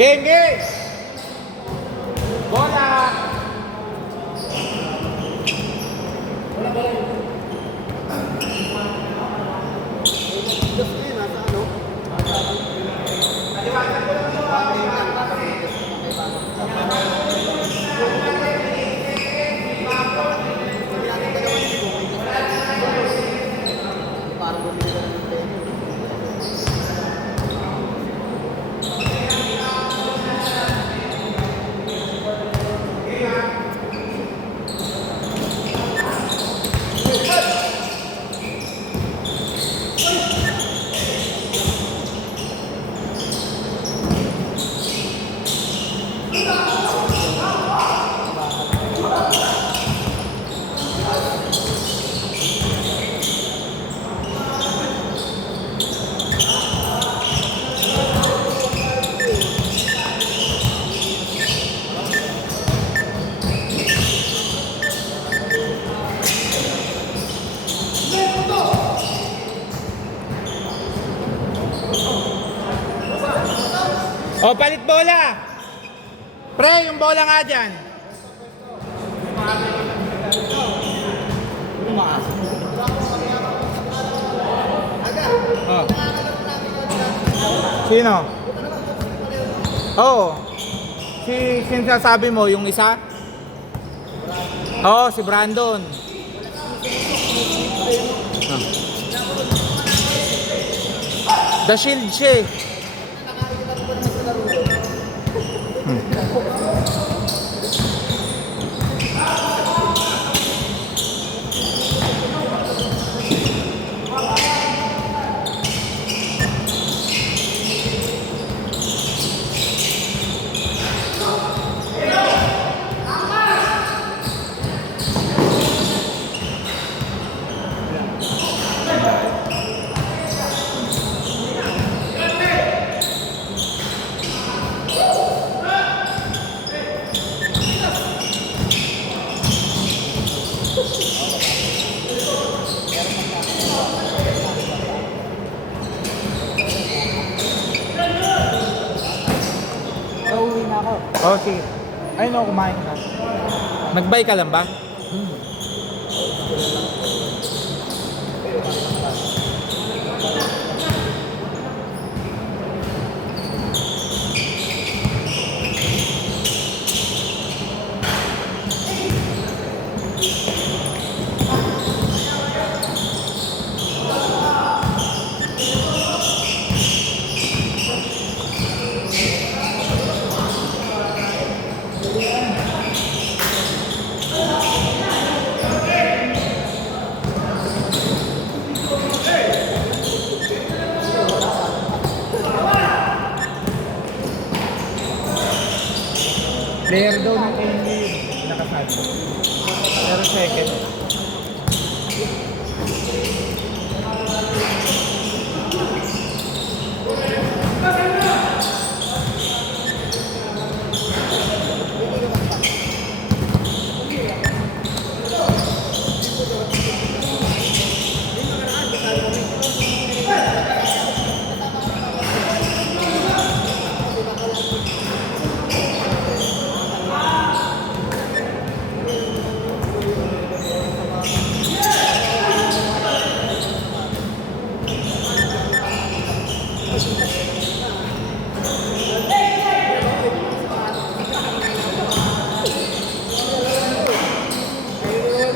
Genghis! Bola! O, palit bola! Pre, yung bola nga dyan. Oh. Sino? Oo. Sinasabi mo, yung isa? Oo, si Brandon. Oh. The Shield siya. Oh, sige. Ayun ako, kumain ka. Nag-buy ka lang ba? Player daw ng NB yung nakasabi. Pero second.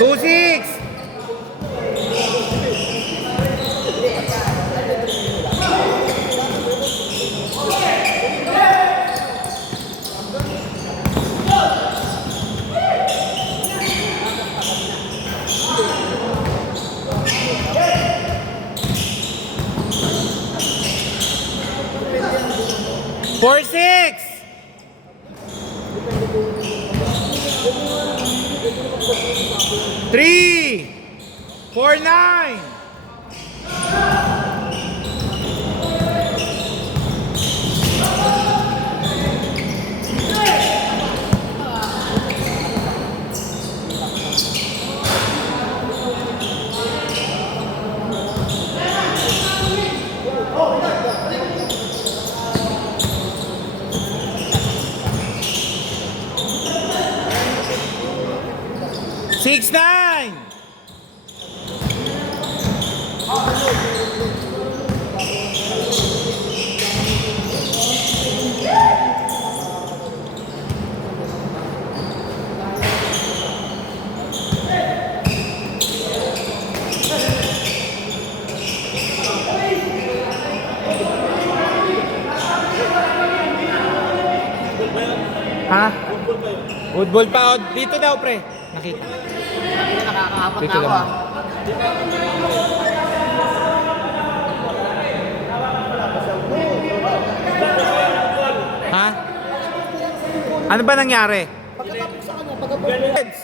Two six. Four six. 3, 4, 9. 6-9. Ha? Football pa. Dito daw, pre. Nakita. Nakakaapat Dito na ako lang. Ha? Ano ba nangyari? Pagkatapos sa kanya, pagkatapos.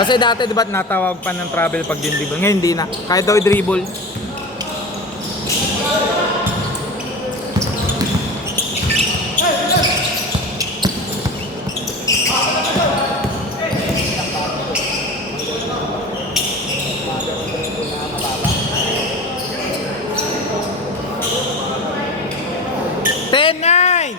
Kasi dati diba natawag pa ng travel pag din-dribble. Ngayon hindi na. Kahit daw i-dribble. Ten, nine.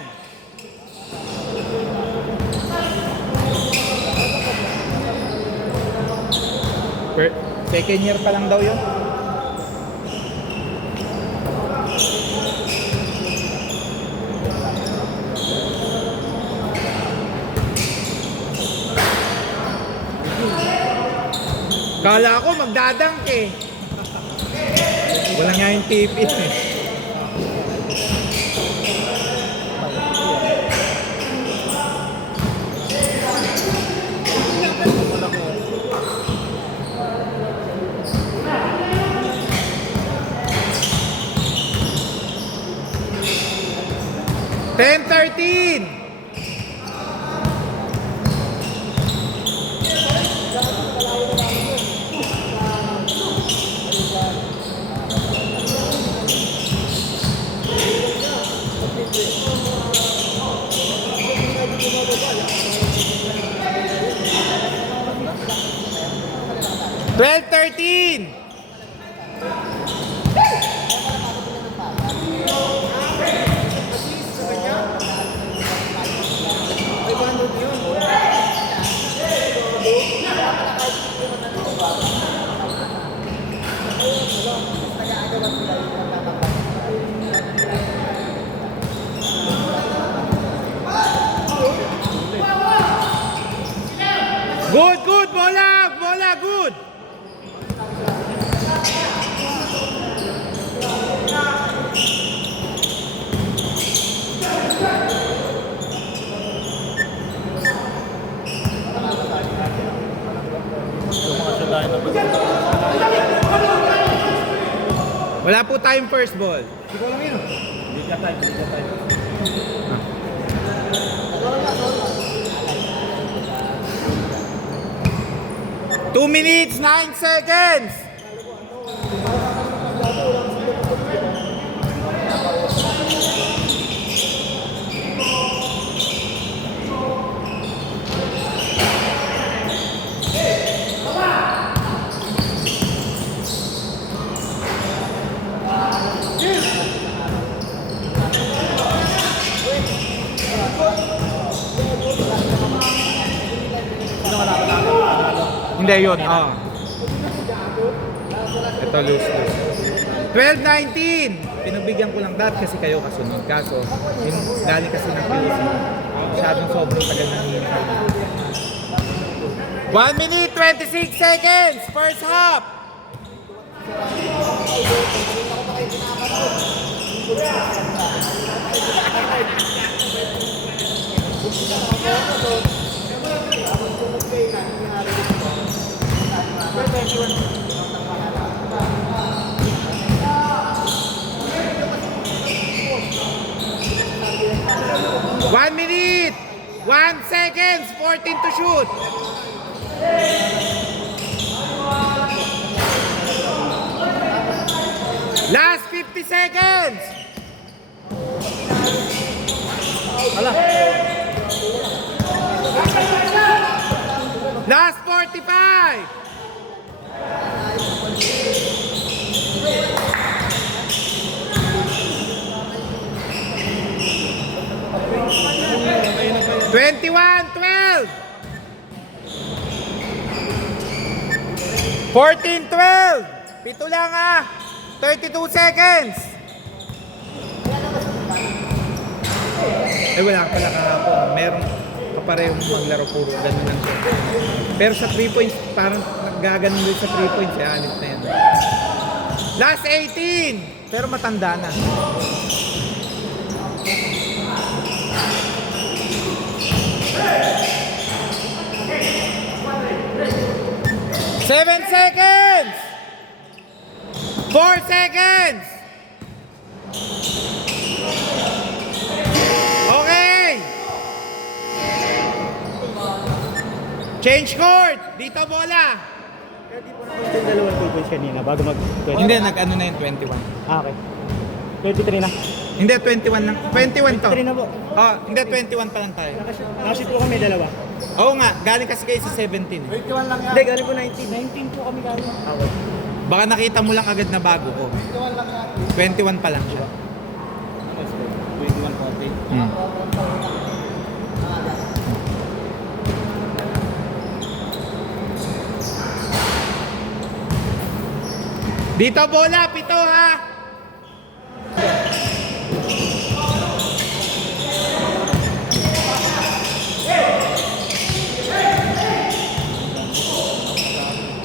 Second year pa lang daw yun. Kala ko magdadunk eh. Wala nga yung tipis eh. Ten, 13. Twelve, 13. Good, good, bola, bola, good. Wala po tayong first ball. Ikaw lang yun. Hindi ka tayo. 2 minutes, 9 seconds. Hindi yun, Ito, loose. 12-19. Pinagbigyan ko lang dahil kasi kayo kasunod. Kaso, yung galing kasi ng Philippines, masyadong sobrang tagal ng hintay. 1 minute, 26 seconds. First half. One minute, 1 seconds, 14 to shoot. Last 50 seconds. Last 45. $21-12. 14-12. Pito lang ah. 32 seconds. Eh wala pala kahapon. Meron kaparehong maglaro puro ganun lang siya. Pero sa 3 points, parang naggaganon din sa 3 points. Eh, anit na yan. Last 18. Pero matanda na. Seven seconds! 4 seconds! Okay! Change court! Dito bola! Kaya di po na yung dalawang 2 points kanina bago mag-20. Hindi, nag-ano na yung 21. Okay. 23 na. Hindi, 21 lang. 21 to. 23 na po. Oh, hindi, 21 pa lang tayo. Nakashoot po kami dalawa. Oo nga, galing kasi kayo sa 17. 21 lang yan. Hindi, galing po 19. 19 po kami galing. Okay. Baka nakita mo lang agad na bago ko. 21 lang yan. 21 pa lang siya. 21 po. Dito bola, pito ha!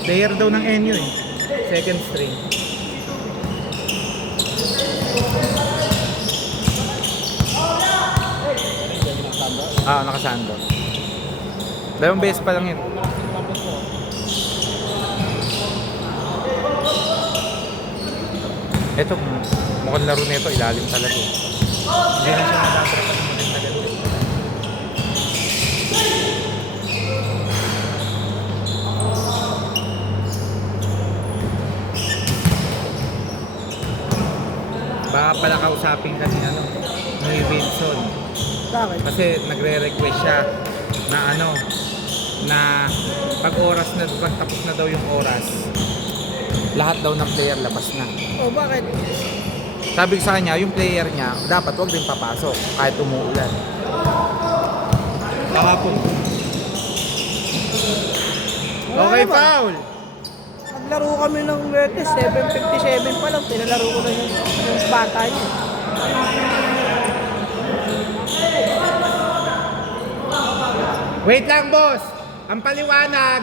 Player daw ng NU eh. Second string. Nakasando. Dalawang beses pa lang yun. Ito, mukhang laro nito, ilalim talaga eh. Hindi na siya natatrapan mo ng talaga. Baka pala kausapin ka ni ni Wilson. Bakit? Kasi nagre-request siya na na pag tapos na daw yung oras, lahat daw ng player labas na. Oh, bakit? Sabi ko sa kanya, yung player niya, dapat wag din papasok kahit umuulan. Kahapon. Okay, foul! Naglaro kami ng Mertes, 7:57 pa lang. Pinalaro ko na yung bata niya. Wait lang, boss. Ang paliwanag,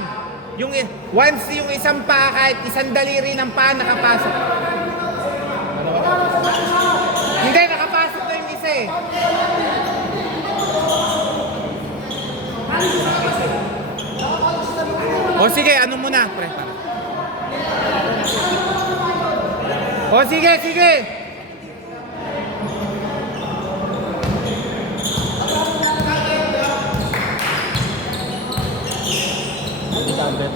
once yung isang paa, kahit isang daliri ng paa nakapasok. Hindi, nakapasok na yung isa eh. O sige, ano muna, pre? O sige, sige. Counted!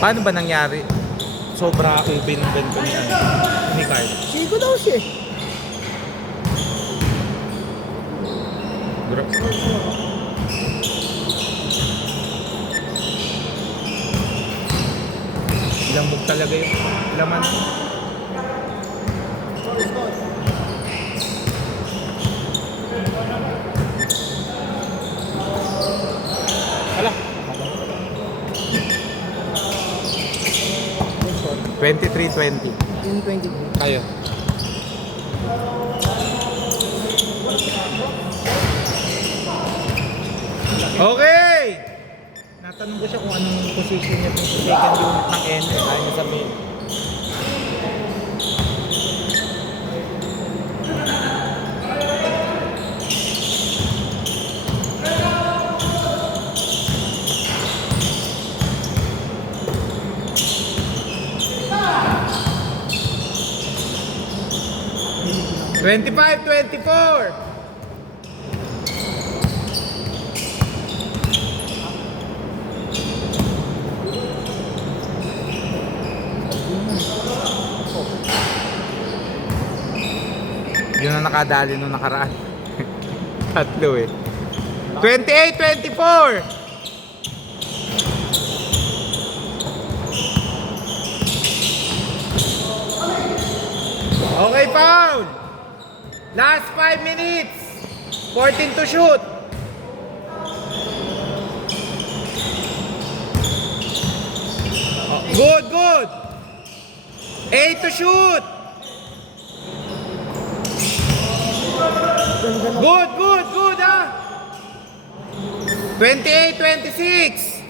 Paano ba nangyari? Sobra ubin ng bento ni Carl. Sigo daw siya eh. Lamog talaga yung laman. Ala. 23-20. Yung 20. Kayo. Okay! Natanong ko siya kung anong position niya sa second unit ng N. Ayaw niya sabihin. (25-24) Yun ang nakadali nung nakaraan. Tatlo eh. 28-24. Okay, foul. Last 5 minutes. 14 to shoot. Oh, good, good. 8 to shoot. Good, good, good, ah. 28-26.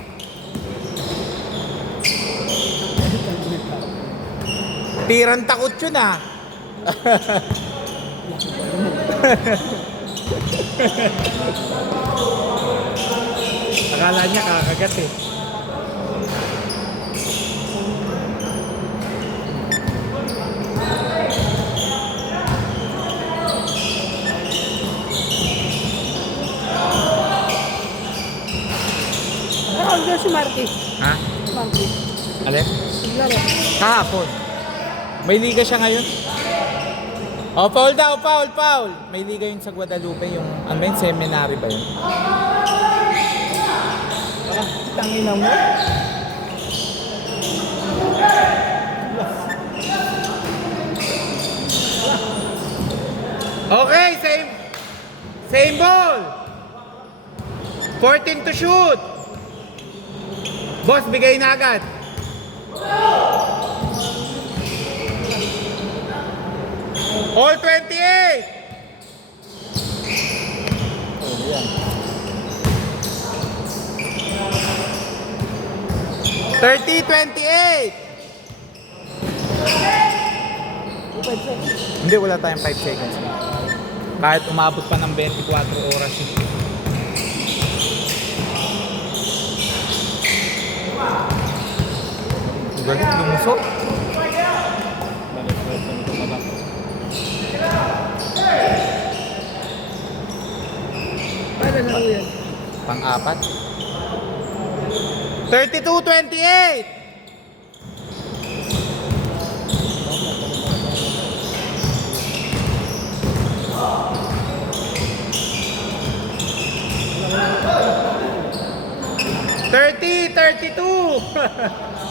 Tirang takot yun, ah. Akala niya kakagat eh. Ano si Marky? Ha? Marky. Alin? Laro. Kahapon. May liga siya ngayon? Oh, foul daw, foul, foul. May liga yun sa Guadalupe, yung ano ba yun, seminary ba yun? Tangina mo. Okay, same ball. 14 to shoot. Boss, bigay na agad. All 28. Oh, 30-28. Hindi, wala tayong 5 seconds. Kahit umabot pa ng 24 oras yun. Galit, lumusok. Paano laro yan? Pang-apat. 32-28. Thirty, 32.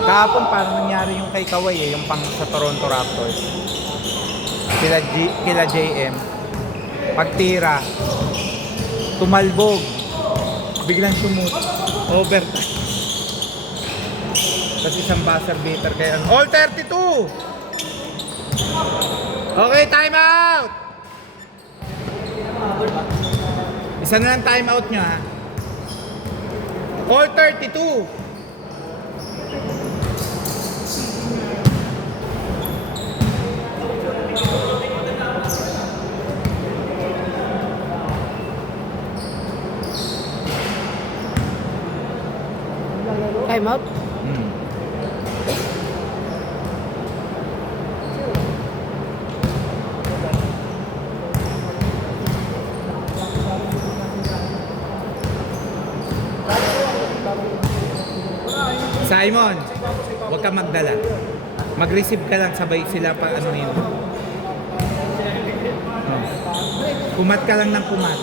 Kahapon parang nangyari yung kay Kawhi eh, yung pang sa Toronto Raptors. Kila JM. Pagtira, tumalbog, biglang sumut. Overtime. Tapos isang buzzer beater kaya all 32. Okay, time out. Isa na lang time out nyo ha. All 32. Time out? Simon, huwag ka magdala. Mag-receive ka lang, sabay sila pa ano yun. Kumat ka lang ng kumat.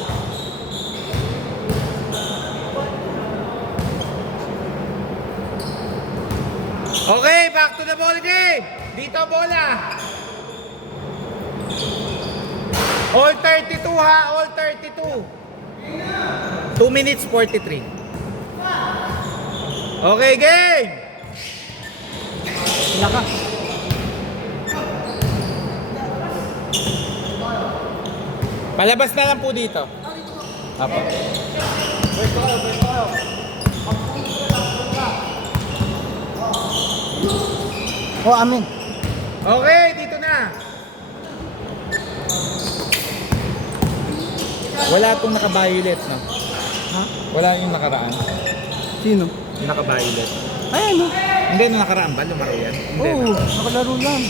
Okay, back to the ball game. Dito bola. All 32 ha, all 32. 2 minutes 43. Okay, game. Laka. Palabas na lang po dito. Apo. Oh, amin. Okay, dito na. Wala itong naka-violet, no? Ha? Wala yung nakaraan. Sino? Yung naka-violet. Ay, ano? Hindi, nung nakaraan ba? Lumaro yan? Hindi. Oo, No? nakalaro yan.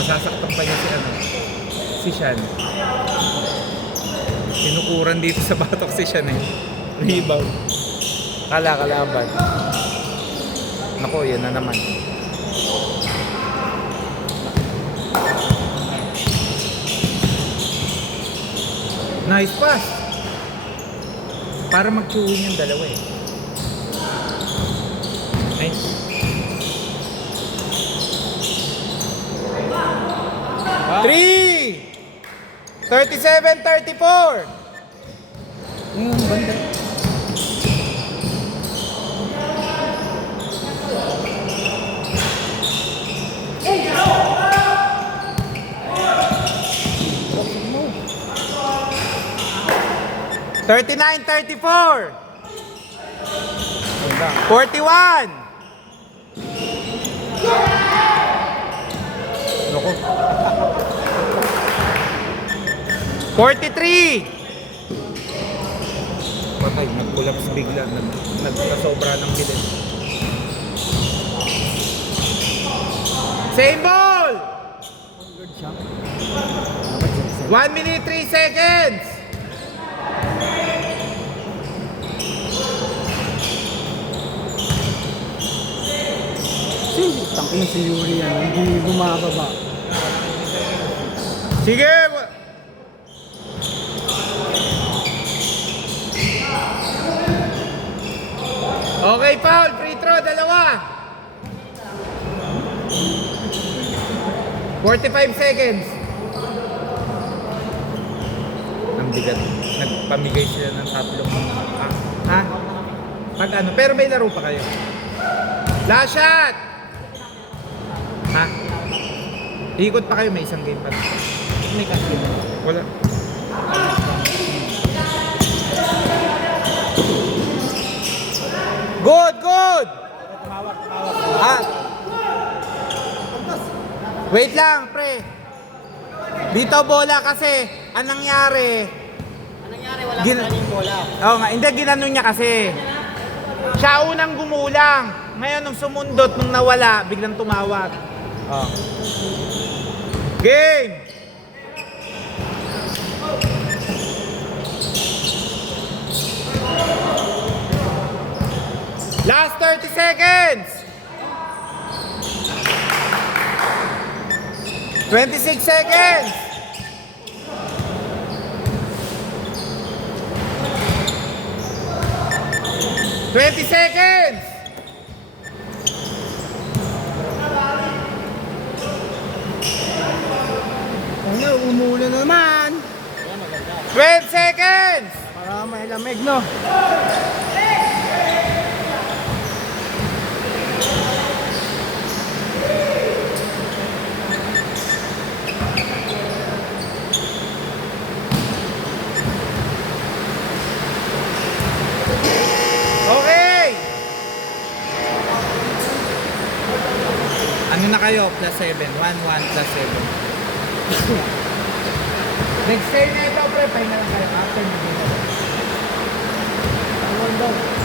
Masasaktan pa niya si ano? Si Shan. Sinukuran dito sa batok si Shan eh. Rebound. Kalaban. Nako, yan na naman. Nice pass. Para mag-chewin yung dalawa eh. Nice. Ah. 3! 37-34! Yung banda. Mo. 39-34! Banda. 41! Loko. 43! Patay, nag-collapse bigla. Nagkasobra ng bilis. Same ball! Good shot. 1 minute 3 seconds! Tangkin si Yuri yan, hindi bumababa. Sige! Okay, foul. Free throw, dalawa. 45 seconds. Ang bigat. Nagpamigay sila ng tatlong. Ha? Pag ano? Pero may laro pa kayo. Last shot! Ha? Ikot pa kayo, may isang game pa. May kasi. Wala. Good, good! Ha? Wait lang, pre. Dito bola kasi. Anong nangyari? Wala pa yung bola. Oo nga, hindi ginanon niya kasi. Siya unang gumulang. Ngayon nung sumundot, nung nawala, biglang tumawag. Oh. Game! Last 30 seconds! 26 seconds! Twenty seconds! Ano, umulan na naman. 12 seconds! Para may lamig, no? Okay! Ano na kayo? Plus 7. 1-1 plus 7. Next time na ito, pre. Pahinga lang kayo. After nyo. Ang ganda.